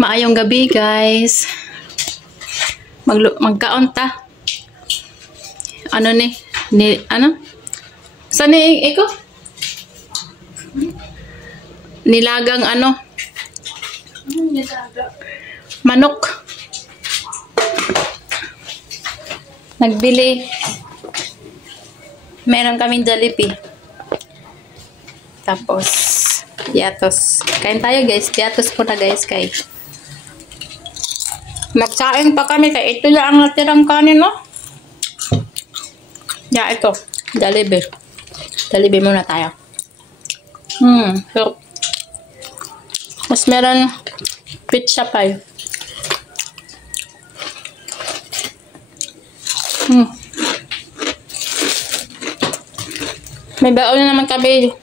Maayong gabi, guys. Magkaon ta. Ano ni? Ano? Saan ni iko? Nilagang ano? Manok. Nagbili. Meron kaming Jollibee. Tapos, piatos. Kain tayo, guys. Piatos po na, guys. Kay nagsaing pa kami. Kaya ito lang ang natirang kanin, no? Yeah, ito. Jollibee. Jollibee muna tayo. So, mas meron pizza pie. May baon na naman kami.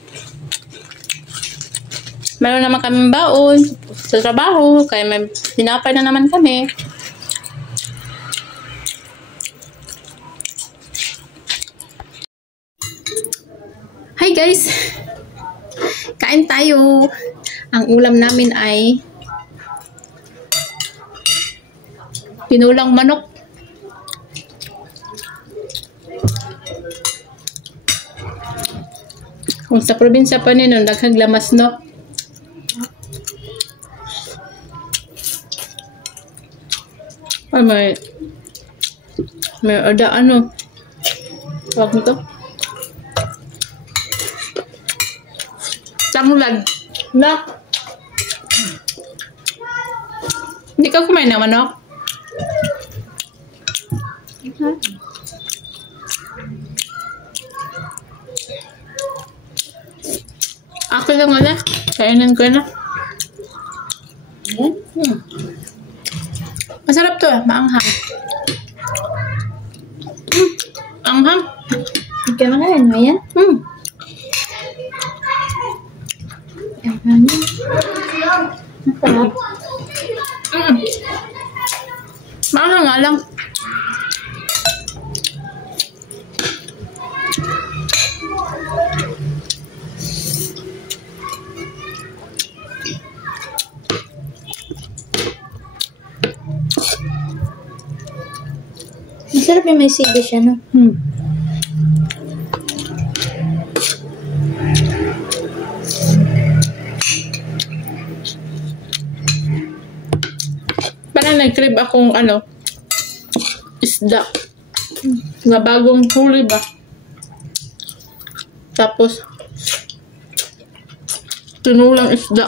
Meron naman kami baon sa trabaho. Kaya may tinapay na naman kami. Hi guys! Kain tayo. Ang ulam namin ay pinulang manok. Kung sa probinsya pa nino, naghaglamas, no? Ay, may ada, ano? Tawag nito? Tanglad. Na? Hindi ka kumain ng manok? Ako lang wala. Kainin ko na. Masarap to. Maanghang. Anghang. Hindi ka makain mo yan? Masarap. Maanghang nga lang. Masarap yung may sili siya, no? Parang nag-crave akong ano, isda. Na bagong huli ba? Tapos, tinulang isda.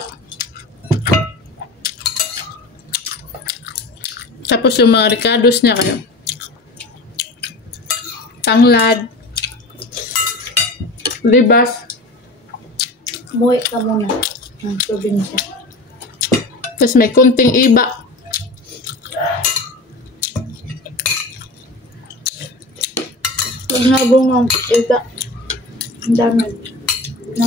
Tapos yung mga ricados niya kayo. Tanglad. Libas. Umuwi ka muna ng probinsya. Tapos may kunting iba. Huwag na bungong iba. Ang dami. No?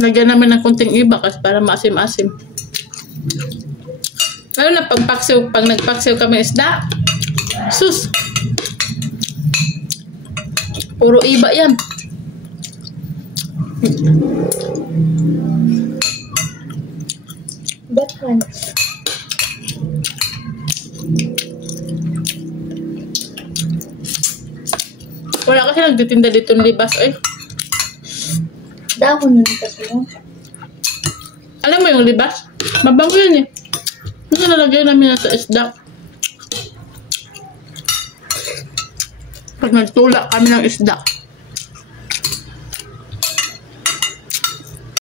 Lagyan namin ng kunting iba kasi para maasim-asim. Ano na pagpaksiw, pag nagpaksiw kami isda, sus! Puro iba yan. That one. Wala kasi nagtitinda dito ng libas. Ay, Dahon nun kasi yun. alam mo yung libas? Mabango yan eh. Yung nalalagay namin na sa isda. Pag nagtula kami ng isda.